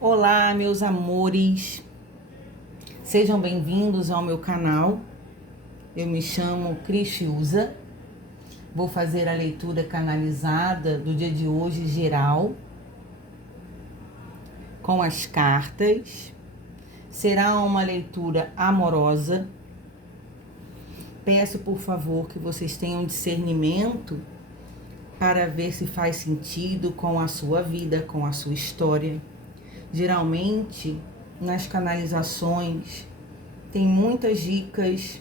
Olá, meus amores, sejam bem-vindos ao meu canal. Eu me chamo Cristiusa, vou fazer a leitura canalizada do dia de hoje geral, com as cartas. Será uma leitura amorosa. Peço, por favor, que vocês tenham discernimento para ver se faz sentido com a sua vida, com a sua história. Geralmente, nas canalizações, tem muitas dicas,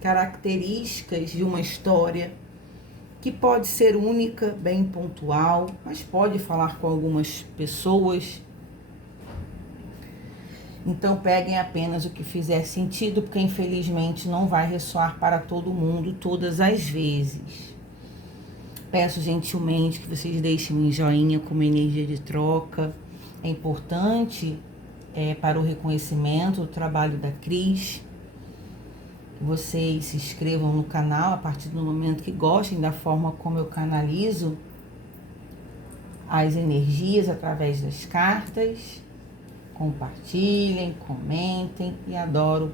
características de uma história que pode ser única, bem pontual, mas pode falar com algumas pessoas. Então, peguem apenas o que fizer sentido, porque infelizmente não vai ressoar para todo mundo todas as vezes. Peço gentilmente que vocês deixem um joinha como energia de troca. É importante para o reconhecimento do trabalho da Cris. Que vocês se inscrevam no canal a partir do momento que gostem da forma como eu canalizo as energias através das cartas. Compartilhem, comentem e adoro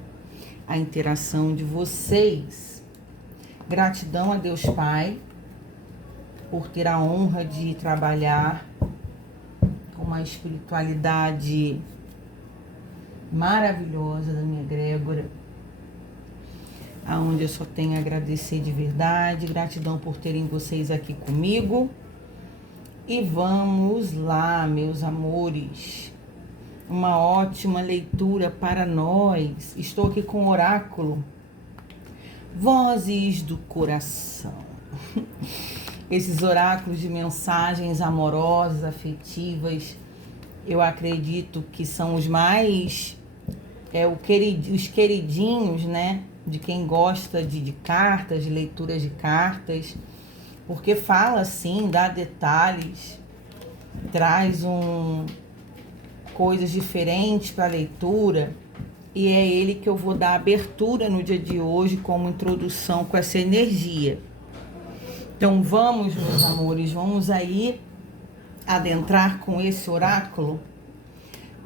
a interação de vocês. Gratidão a Deus Pai por ter a honra de trabalhar com uma espiritualidade maravilhosa da minha egrégora, aonde eu só tenho a agradecer de verdade. Gratidão por terem vocês aqui comigo. E vamos lá, meus amores. Uma ótima leitura para nós. Estou aqui com o oráculo Vozes do Coração. Esses oráculos de mensagens amorosas, afetivas, eu acredito que são os mais, os queridinhos, né? De quem gosta de cartas, de leituras de cartas, porque fala assim, dá detalhes, traz coisas diferentes para a leitura, e é ele que eu vou dar abertura no dia de hoje como introdução com essa energia. Então vamos, meus amores, vamos aí adentrar com esse oráculo,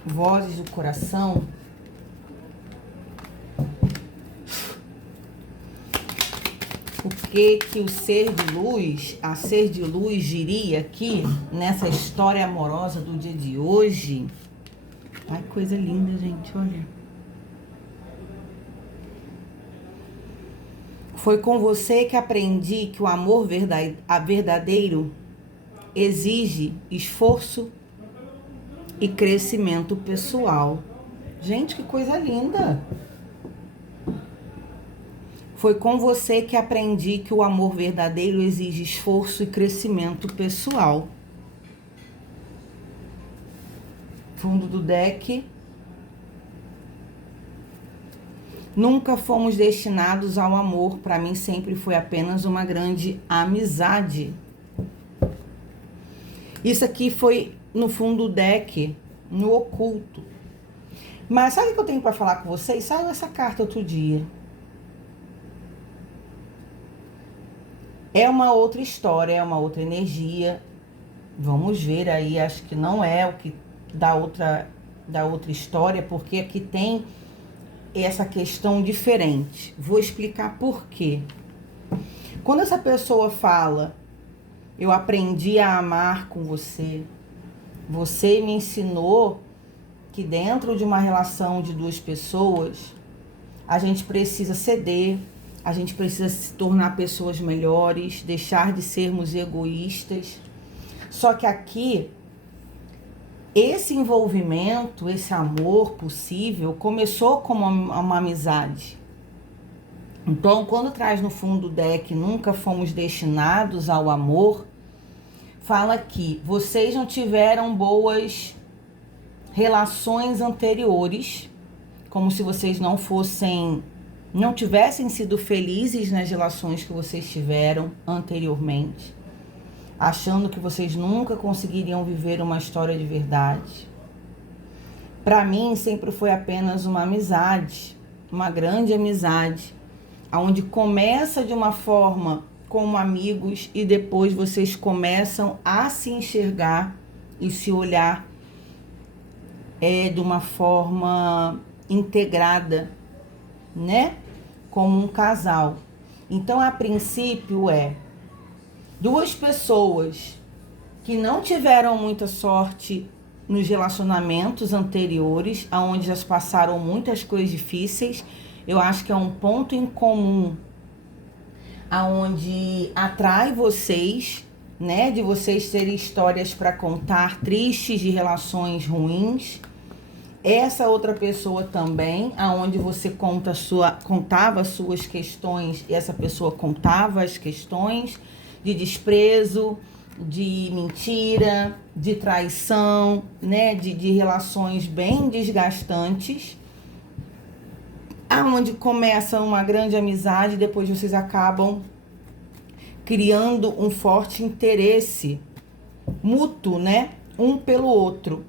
Vozes do Coração. O que o ser de luz, a ser de luz diria aqui nessa história amorosa do dia de hoje? Ai, coisa linda, gente, olha. Foi com você que aprendi que o amor verdadeiro exige esforço e crescimento pessoal. Gente, que coisa linda! Foi com você que aprendi que o amor verdadeiro exige esforço e crescimento pessoal. Fundo do deck. Nunca fomos destinados ao amor. Para mim sempre foi apenas uma grande amizade. Isso aqui foi no fundo do deck, no oculto. Mas sabe o que eu tenho para falar com vocês? Saiu essa carta outro dia. É uma outra história, é uma outra energia. Vamos ver aí, acho que não é o que da outra história, porque aqui tem essa questão diferente. Vou explicar por quê. Quando essa pessoa fala, eu aprendi a amar com você, você me ensinou que dentro de uma relação de duas pessoas, a gente precisa ceder, a gente precisa se tornar pessoas melhores, deixar de sermos egoístas. Só que aqui, esse envolvimento, esse amor possível, começou como uma amizade. Então, quando traz no fundo do deck, nunca fomos destinados ao amor, fala que vocês não tiveram boas relações anteriores, como se vocês não tivessem sido felizes nas relações que vocês tiveram anteriormente, achando que vocês nunca conseguiriam viver uma história de verdade. Para mim, sempre foi apenas uma amizade, uma grande amizade, onde começa de uma forma como amigos e depois vocês começam a se enxergar e se olhar de uma forma integrada, né? Como um casal. Então, a princípio, duas pessoas que não tiveram muita sorte nos relacionamentos anteriores, onde já passaram muitas coisas difíceis. Eu acho que é um ponto em comum aonde atrai vocês, né? De vocês terem histórias para contar tristes de relações ruins. Essa outra pessoa também, aonde você contava as suas questões e essa pessoa contava as questões de desprezo, de mentira, de traição, né? De relações bem desgastantes, aonde começa uma grande amizade, depois vocês acabam criando um forte interesse mútuo, né? Um pelo outro.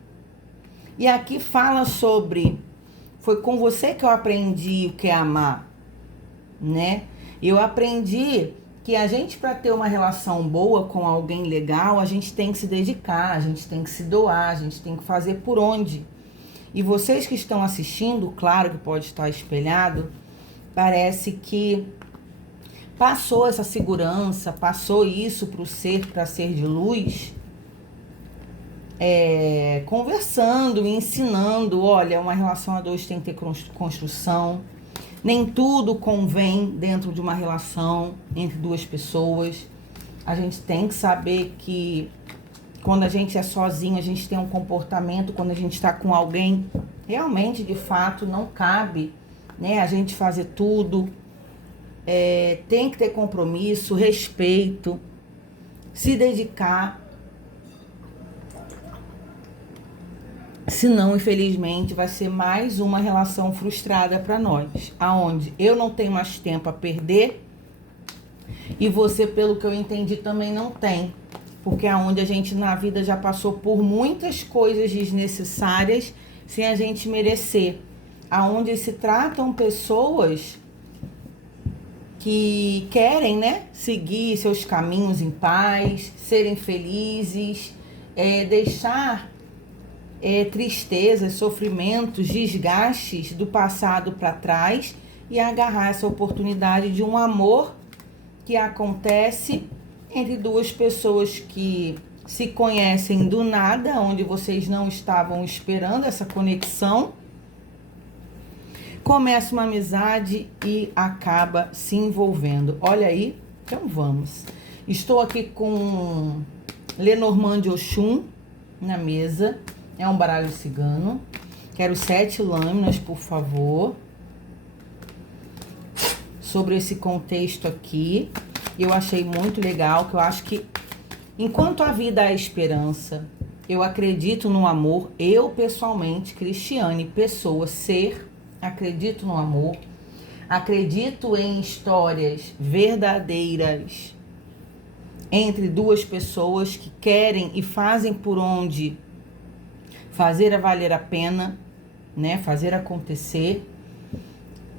E aqui fala sobre, foi com você que eu aprendi o que é amar, né? Eu aprendi que a gente, para ter uma relação boa com alguém legal, a gente tem que se dedicar, a gente tem que se doar, a gente tem que fazer por onde. E vocês que estão assistindo, claro que pode estar espelhado, parece que passou essa segurança, passou isso para ser de luz, conversando, ensinando, olha, uma relação a dois tem que ter construção, nem tudo convém dentro de uma relação entre duas pessoas. A gente tem que saber que quando a gente é sozinho, a gente tem um comportamento, quando a gente está com alguém, realmente, de fato, não cabe, né, a gente fazer tudo. Tem que ter compromisso, respeito, se dedicar. Senão, infelizmente, vai ser mais uma relação frustrada para nós, aonde eu não tenho mais tempo a perder e você, pelo que eu entendi, também não tem. Porque aonde a gente na vida já passou por muitas coisas desnecessárias sem a gente merecer. Aonde se tratam pessoas que querem, né, seguir seus caminhos em paz, serem felizes, deixar tristezas, sofrimentos, desgastes do passado para trás e agarrar essa oportunidade de um amor que acontece entre duas pessoas que se conhecem do nada, onde vocês não estavam esperando essa conexão. Começa uma amizade e acaba se envolvendo. Olha aí, então vamos. Estou aqui com Lenormand de Oxum na mesa. É um baralho cigano. Quero 7 lâminas, por favor. Sobre esse contexto aqui. Eu achei muito legal, que eu acho que enquanto a vida há esperança, eu acredito no amor. Eu, pessoalmente, Cristiane, pessoa, ser, acredito no amor. Acredito em histórias verdadeiras entre duas pessoas que querem e fazem por onde fazer a valer a pena, né? Fazer acontecer.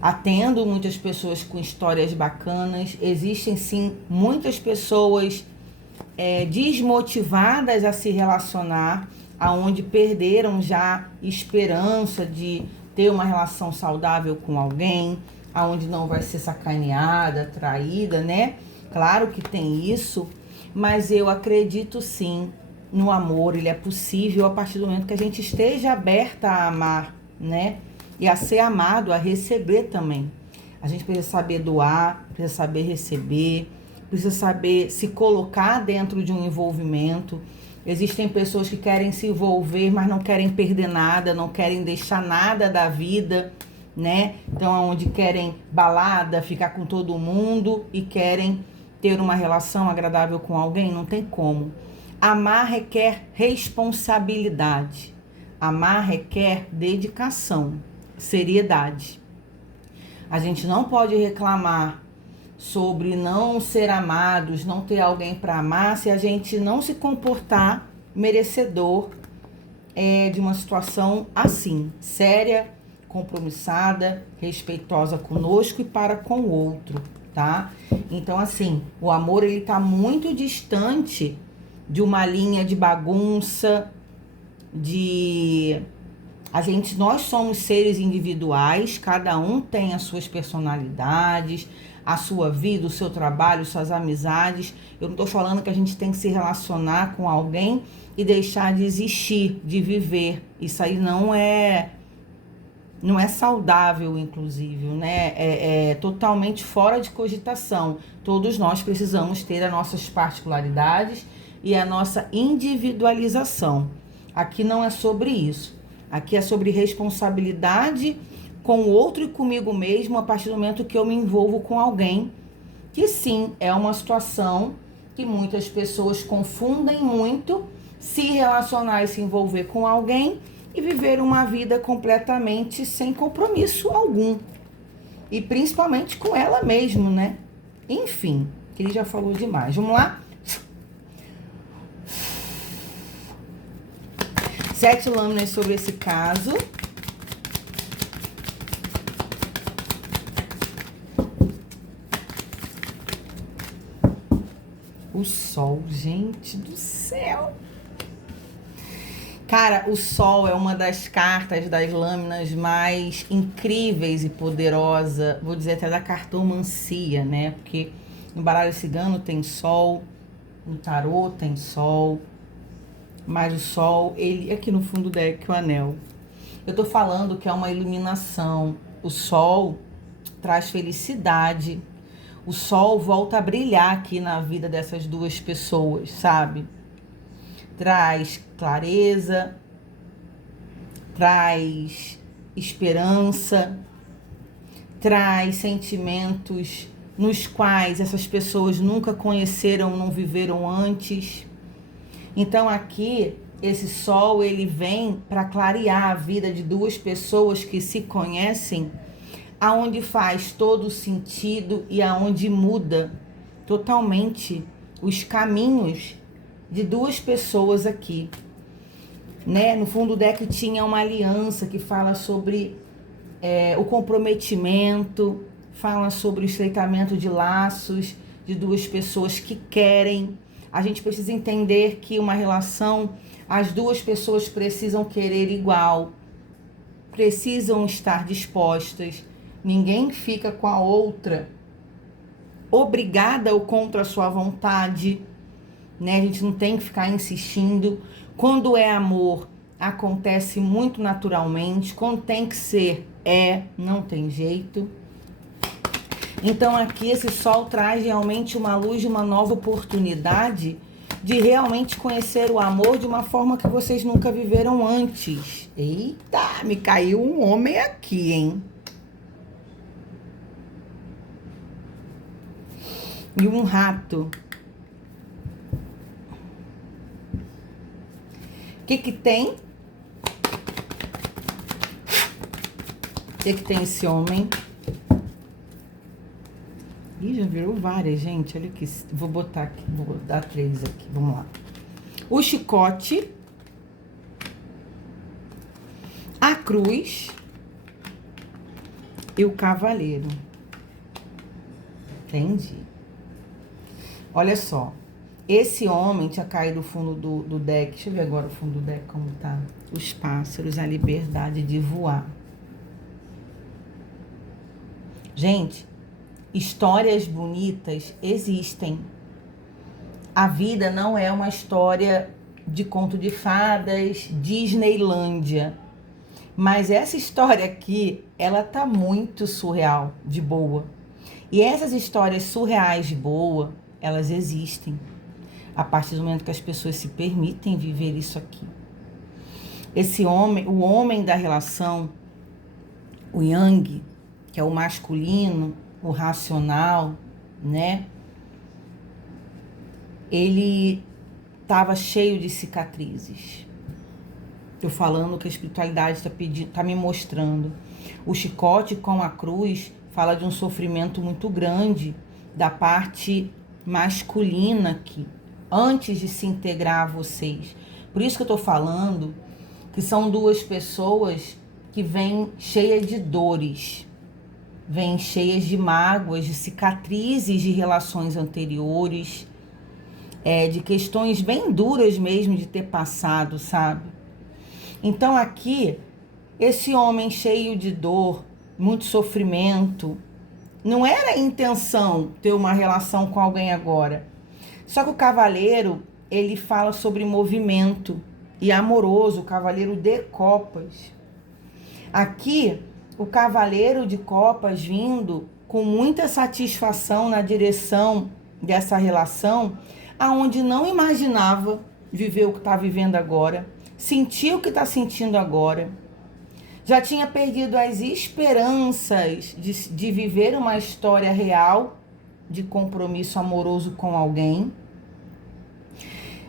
Atendo muitas pessoas com histórias bacanas. Existem sim muitas pessoas desmotivadas a se relacionar, aonde perderam já esperança de ter uma relação saudável com alguém, aonde não vai ser sacaneada, traída, né? Claro que tem isso, mas eu acredito sim no amor. Ele é possível a partir do momento que a gente esteja aberta a amar, né? E a ser amado, a receber também. A gente precisa saber doar, precisa saber receber, precisa saber se colocar dentro de um envolvimento. Existem pessoas que querem se envolver, mas não querem perder nada, não querem deixar nada da vida, né? Então, onde querem balada, ficar com todo mundo e querem ter uma relação agradável com alguém, não tem como. Amar requer responsabilidade. Amar requer dedicação, seriedade. A gente não pode reclamar sobre não ser amados, não ter alguém para amar, se a gente não se comportar merecedor de uma situação assim, séria, compromissada, respeitosa conosco e para com o outro, tá? Então, assim, o amor, ele tá muito distante de uma linha de bagunça, de Nós somos seres individuais, cada um tem as suas personalidades, a sua vida, o seu trabalho, suas amizades. Eu não estou falando que a gente tem que se relacionar com alguém e deixar de existir, de viver. Isso aí não é saudável, inclusive, né? É totalmente fora de cogitação. Todos nós precisamos ter as nossas particularidades e a nossa individualização. Aqui não é sobre isso. Aqui é sobre responsabilidade com o outro e comigo mesmo a partir do momento que eu me envolvo com alguém. Que sim, é uma situação que muitas pessoas confundem muito se relacionar e se envolver com alguém e viver uma vida completamente sem compromisso algum. E principalmente com ela mesma, né? Enfim, que ele já falou demais. Vamos lá? 7 lâminas sobre esse caso. O Sol, gente do céu. Cara, o Sol é uma das cartas das lâminas mais incríveis e poderosa, vou dizer até da cartomancia, né? Porque no baralho cigano tem Sol, no tarô tem Sol, mas o Sol, ele aqui no fundo do deck, o anel. Eu tô falando que é uma iluminação. O Sol traz felicidade. O Sol volta a brilhar aqui na vida dessas duas pessoas, sabe? Traz clareza, traz esperança, traz sentimentos nos quais essas pessoas nunca conheceram, não viveram antes. Então aqui, esse Sol, ele vem para clarear a vida de duas pessoas que se conhecem, aonde faz todo sentido e aonde muda totalmente os caminhos de duas pessoas aqui, né? No fundo do deck tinha uma aliança que fala sobre o comprometimento, fala sobre o estreitamento de laços de duas pessoas que querem. A gente precisa entender que uma relação, as duas pessoas precisam querer igual, precisam estar dispostas. Ninguém fica com a outra obrigada ou contra a sua vontade, né? A gente não tem que ficar insistindo. Quando é amor, acontece muito naturalmente. Quando tem que ser, não tem jeito. Então aqui esse Sol traz realmente uma luz, uma nova oportunidade de realmente conhecer o amor de uma forma que vocês nunca viveram antes. Eita, me caiu um homem aqui, hein? E um rato. O que tem? O que tem esse homem? Ih, já virou várias, gente. Olha aqui. Vou botar aqui. Vou dar 3 aqui. Vamos lá. O chicote. A cruz. E o cavaleiro. Entendi. Olha só. Esse homem tinha caído no fundo do deck. Deixa eu ver agora o fundo do deck como tá. Os pássaros, a liberdade de voar. Gente, histórias bonitas existem. A vida não é uma história de conto de fadas, Disneylândia. Mas essa história aqui, ela tá muito surreal, de boa. E essas histórias surreais de boa, elas existem. A partir do momento que as pessoas se permitem viver isso aqui. Esse homem, o homem da relação, o Yang, que é o masculino, o racional, né? Ele estava cheio de cicatrizes. Tô falando que a espiritualidade tá me mostrando. O chicote com a cruz fala de um sofrimento muito grande da parte masculina aqui, antes de se integrar a vocês. Por isso que eu tô falando que são duas pessoas que vêm cheias de dores, vêm cheias de mágoas, de cicatrizes de relações anteriores, de questões bem duras mesmo de ter passado, sabe? Então aqui esse homem cheio de dor, muito sofrimento, não era a intenção ter uma relação com alguém agora. Só que o cavaleiro, ele fala sobre movimento e amoroso, o cavaleiro de copas. Aqui, o cavaleiro de copas vindo com muita satisfação na direção dessa relação, aonde não imaginava viver o que está vivendo agora, sentir o que está sentindo agora. Já tinha perdido as esperanças de viver uma história real de compromisso amoroso com alguém.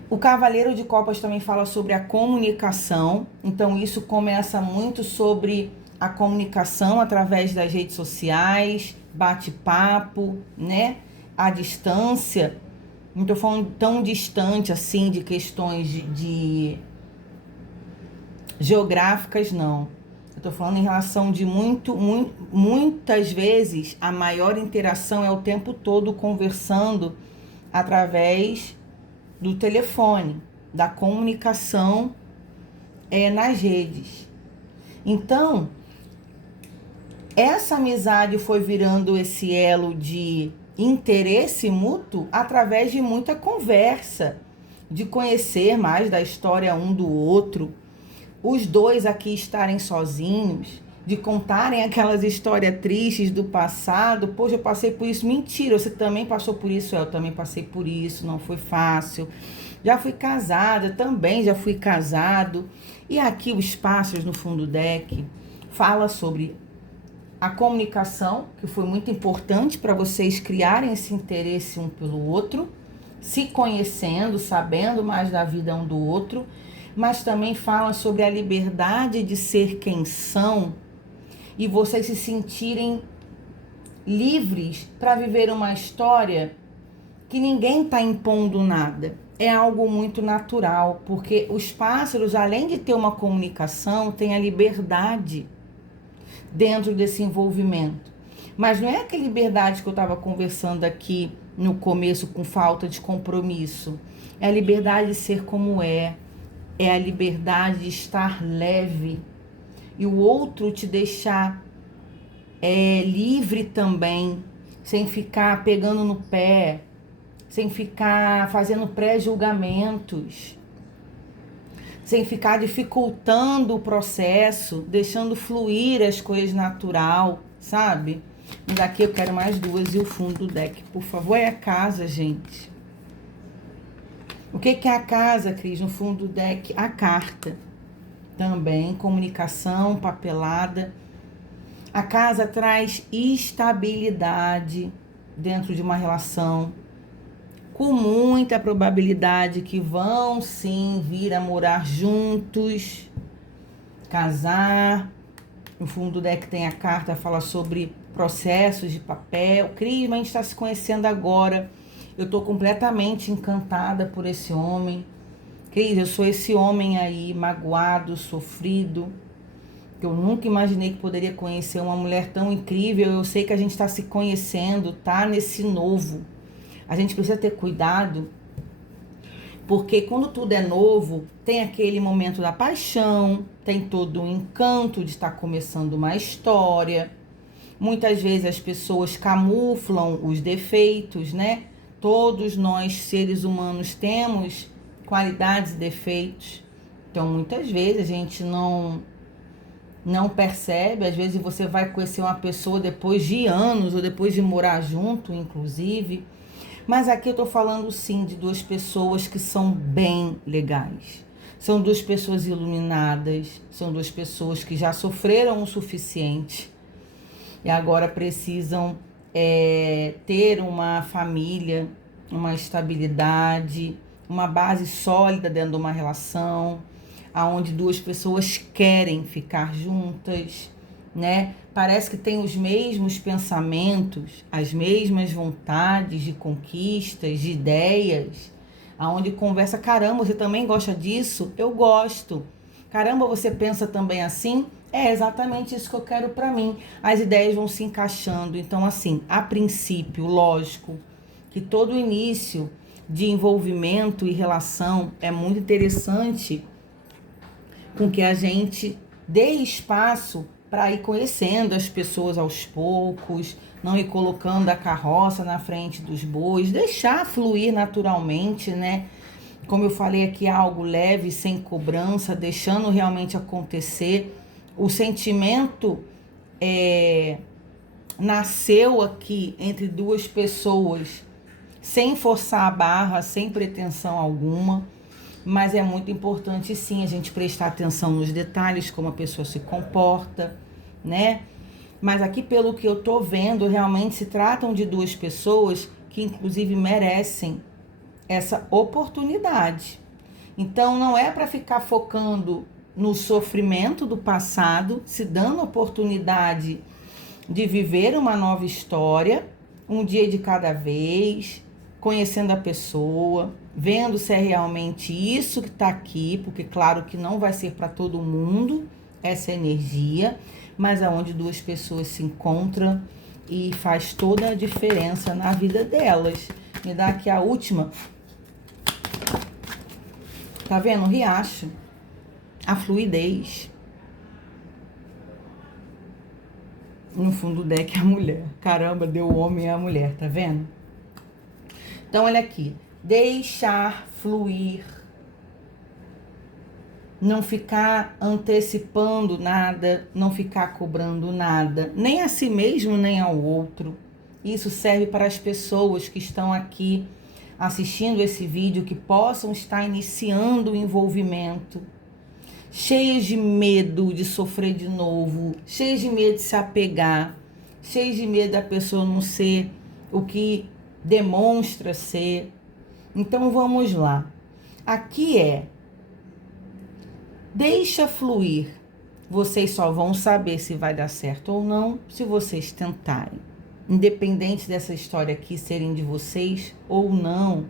O Cavaleiro de Copas também fala sobre a comunicação. Então isso começa muito sobre a comunicação através das redes sociais, bate-papo, né? A distância. Não estou falando tão distante assim de questões de geográficas, não. Eu tô falando em relação de muitas vezes a maior interação é o tempo todo conversando através do telefone, da comunicação nas redes. Então, essa amizade foi virando esse elo de interesse mútuo através de muita conversa, de conhecer mais da história um do outro, os dois aqui estarem sozinhos, de contarem aquelas histórias tristes do passado. Poxa, eu passei por isso. Mentira, você também passou por isso. Eu também passei por isso, não foi fácil. Já fui casada, também já fui casado. E aqui os pássaros no fundo do deck fala sobre a comunicação, que foi muito importante para vocês criarem esse interesse um pelo outro, se conhecendo, sabendo mais da vida um do outro, mas também fala sobre a liberdade de ser quem são e vocês se sentirem livres para viver uma história que ninguém está impondo nada. É algo muito natural, porque os pássaros, além de ter uma comunicação, têm a liberdade dentro desse envolvimento. Mas não é aquela liberdade que eu estava conversando aqui no começo com falta de compromisso. É a liberdade de ser como é a liberdade de estar leve e o outro te deixar livre também, sem ficar pegando no pé, sem ficar fazendo pré-julgamentos, sem ficar dificultando o processo, deixando fluir as coisas natural, sabe? E daqui eu quero mais duas e o fundo do deck, por favor. É a casa, gente. O que é a casa, Cris? No fundo do deck, a carta. Também, comunicação, papelada. A casa traz estabilidade dentro de uma relação, com muita probabilidade que vão sim vir a morar juntos, casar. No fundo do deck tem a carta, fala sobre processos de papel. Cris, mas a gente está se conhecendo agora. Eu estou completamente encantada por esse homem. Cris, eu sou esse homem aí, magoado, sofrido, que eu nunca imaginei que poderia conhecer uma mulher tão incrível. Eu sei que a gente está se conhecendo, tá nesse novo. A gente precisa ter cuidado, porque quando tudo é novo, tem aquele momento da paixão, tem todo o encanto de estar começando uma história. Muitas vezes as pessoas camuflam os defeitos, né? Todos nós, seres humanos, temos qualidades e defeitos. Então, muitas vezes a gente não percebe. Às vezes você vai conhecer uma pessoa depois de anos ou depois de morar junto, inclusive. Mas aqui eu tô falando sim de duas pessoas que são bem legais. São duas pessoas iluminadas, são duas pessoas que já sofreram o suficiente e agora precisam ter uma família, uma estabilidade, uma base sólida dentro de uma relação, onde duas pessoas querem ficar juntas, né? Parece que tem os mesmos pensamentos, as mesmas vontades de conquistas, de ideias, aonde conversa, caramba, você também gosta disso? Eu gosto. Caramba, você pensa também assim? É exatamente isso que eu quero para mim. As ideias vão se encaixando. Então, assim, a princípio, lógico, que todo início de envolvimento e relação é muito interessante com que a gente Dê espaço para ir conhecendo as pessoas aos poucos, não ir colocando a carroça na frente dos bois, deixar fluir naturalmente, né? Como eu falei aqui, algo leve, sem cobrança, deixando realmente acontecer. O sentimento nasceu aqui entre duas pessoas, sem forçar a barra, sem pretensão alguma. Mas é muito importante, sim, a gente prestar atenção nos detalhes, como a pessoa se comporta, né? Mas aqui, pelo que eu tô vendo, realmente se tratam de duas pessoas que, inclusive, merecem essa oportunidade. Então, não é para ficar focando no sofrimento do passado, se dando oportunidade de viver uma nova história, um dia de cada vez, conhecendo a pessoa, vendo se é realmente isso que está aqui, porque claro que não vai ser para todo mundo essa energia, mas aonde duas pessoas se encontram e faz toda a diferença na vida delas. Me dá aqui a última. Tá vendo? O riacho, a fluidez. No fundo do deck a mulher. Caramba, deu o homem e a mulher, tá vendo? Então, olha aqui. Deixar fluir. Não ficar antecipando nada, não ficar cobrando nada, nem a si mesmo, nem ao outro. Isso serve para as pessoas que estão aqui assistindo esse vídeo, que possam estar iniciando o envolvimento, cheias de medo de sofrer de novo, cheias de medo de se apegar, cheias de medo da pessoa não ser o que demonstra ser. Então vamos lá. Aqui deixa fluir. Vocês só vão saber se vai dar certo ou não se vocês tentarem. Independente dessa história aqui serem de vocês ou não,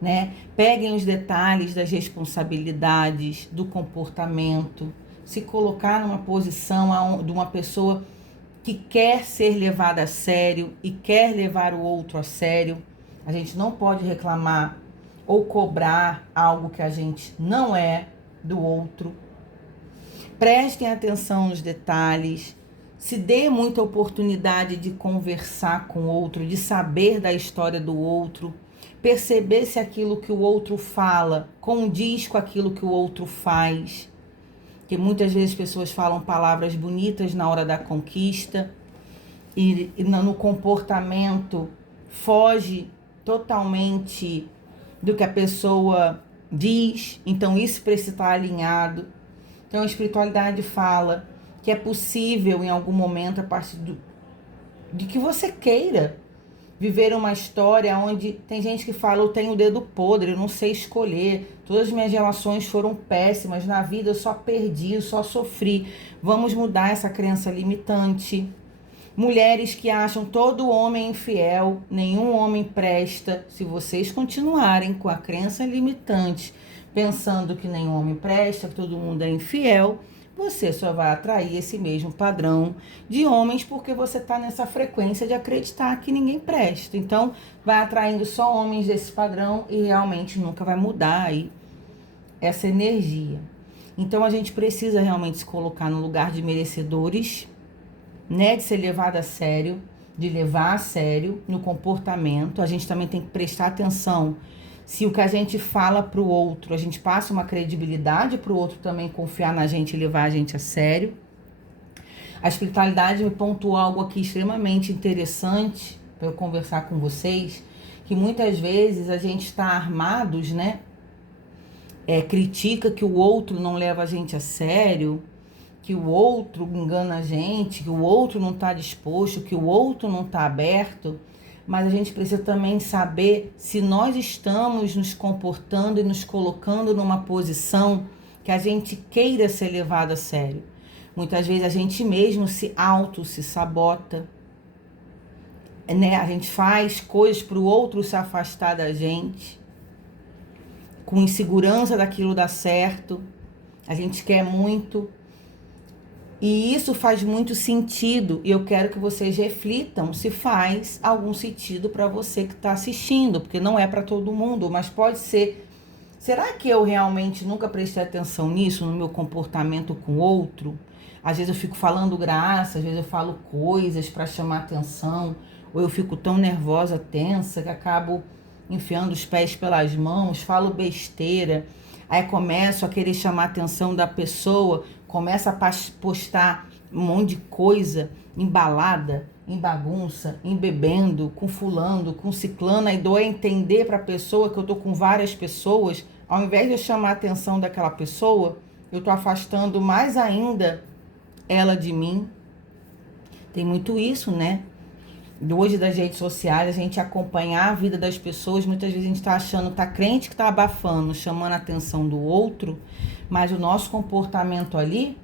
né? Peguem os detalhes das responsabilidades, do comportamento, se colocar numa posição de uma pessoa que quer ser levada a sério e quer levar o outro a sério. A gente não pode reclamar ou cobrar algo que a gente não é do outro. Prestem atenção nos detalhes. Se dê muita oportunidade de conversar com o outro, de saber da história do outro, perceber se aquilo que o outro fala condiz com aquilo que o outro faz. Que muitas vezes as pessoas falam palavras bonitas na hora da conquista e no comportamento foge totalmente do que a pessoa diz. Então isso precisa estar alinhado. Então a espiritualidade fala que é possível em algum momento, a partir de que você queira viver uma história onde tem gente que fala, eu tenho o dedo podre, eu não sei escolher, todas as minhas relações foram péssimas, na vida eu só perdi, eu só sofri. Vamos mudar essa crença limitante. Mulheres que acham todo homem infiel, nenhum homem presta. Se vocês continuarem com a crença limitante, pensando que nenhum homem presta, que todo mundo é infiel, você só vai atrair esse mesmo padrão de homens, porque você está nessa frequência de acreditar que ninguém presta. Então, vai atraindo só homens desse padrão e realmente nunca vai mudar aí essa energia. Então, a gente precisa realmente se colocar no lugar de merecedores, né? De ser levado a sério, de levar a sério no comportamento. A gente também tem que prestar atenção se o que a gente fala para o outro, a gente passa uma credibilidade para o outro também confiar na gente e levar a gente a sério. A espiritualidade me pontuou algo aqui extremamente interessante para eu conversar com vocês, que muitas vezes a gente está armados, né? Critica que o outro não leva a gente a sério, que o outro engana a gente, que o outro não está disposto, que o outro não está aberto. Mas a gente precisa também saber se nós estamos nos comportando e nos colocando numa posição que a gente queira ser levado a sério. Muitas vezes a gente mesmo se sabota, né? A gente faz coisas para o outro se afastar da gente, com insegurança daquilo dar certo. A gente quer muito. E isso faz muito sentido, e eu quero que vocês reflitam se faz algum sentido para você que está assistindo, porque não é para todo mundo, mas pode ser Será que eu realmente nunca prestei atenção nisso, no meu comportamento com o outro? Às vezes eu fico falando graça, às vezes eu falo coisas para chamar atenção, ou eu fico tão nervosa, tensa, que acabo enfiando os pés pelas mãos, falo besteira, aí começo a querer chamar a atenção da pessoa, começo a postar um monte de coisa embalada, em bagunça, em bebendo, com fulano, com ciclano, aí dou a entender para a pessoa que eu tô com várias pessoas, ao invés de eu chamar a atenção daquela pessoa, eu tô afastando mais ainda ela de mim. Tem muito isso, né? Hoje das redes sociais, a gente acompanhar a vida das pessoas, muitas vezes a gente tá achando, tá crente que tá abafando, chamando a atenção do outro, mas o nosso comportamento ali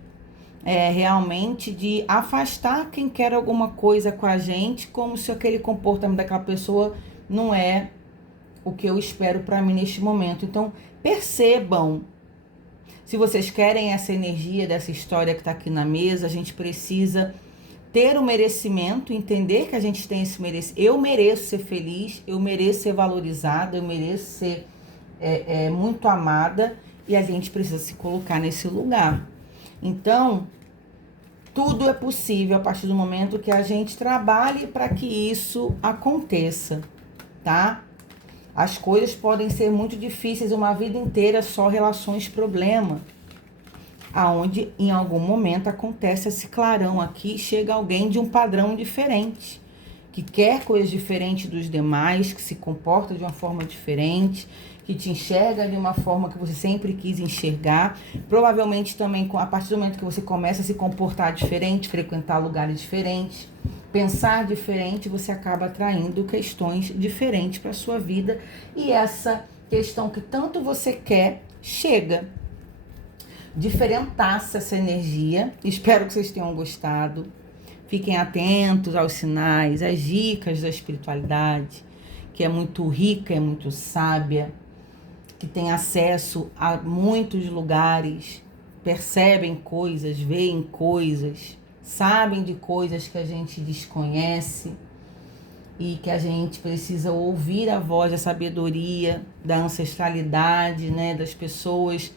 é realmente de afastar quem quer alguma coisa com a gente, como se aquele comportamento daquela pessoa não é o que eu espero para mim neste momento. Então, percebam, se vocês querem essa energia dessa história que está aqui na mesa, a gente precisa ter o merecimento, entender que a gente tem esse merecimento. Eu mereço ser feliz, eu mereço ser valorizada, eu mereço ser muito amada, e a gente precisa se colocar nesse lugar. Então, tudo é possível a partir do momento que a gente trabalhe para que isso aconteça, tá? As coisas podem ser muito difíceis uma vida inteira, só relações problema, aonde em algum momento acontece esse clarão aqui, chega alguém de um padrão diferente, que quer coisas diferentes dos demais, que se comporta de uma forma diferente, que te enxerga de uma forma que você sempre quis enxergar. Provavelmente também, a partir do momento que você começa a se comportar diferente, frequentar lugares diferentes, pensar diferente, você acaba atraindo questões diferentes para a sua vida. E essa questão que tanto você quer, chega. Diferentaça essa energia. Espero que vocês tenham gostado. Fiquem atentos aos sinais, às dicas da espiritualidade, que é muito rica, é muito sábia, que tem acesso a muitos lugares, percebem coisas, veem coisas, sabem de coisas que a gente desconhece e que a gente precisa ouvir a voz da sabedoria, da ancestralidade, né, das pessoas,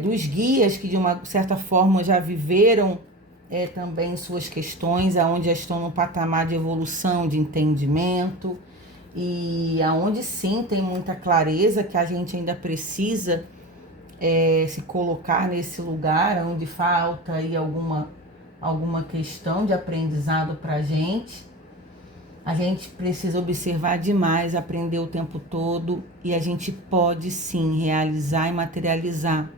dos guias que de uma certa forma já viveram também suas questões, aonde já estão no patamar de evolução, de entendimento, e aonde sim tem muita clareza que a gente ainda precisa se colocar nesse lugar onde falta aí alguma questão de aprendizado para a gente precisa observar demais, aprender o tempo todo, e a gente pode sim realizar e materializar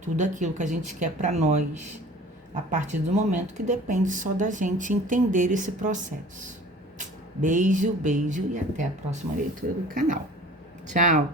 tudo aquilo que a gente quer para nós, a partir do momento que depende só da gente entender esse processo. Beijo, beijo e até a próxima leitura do canal. Tchau!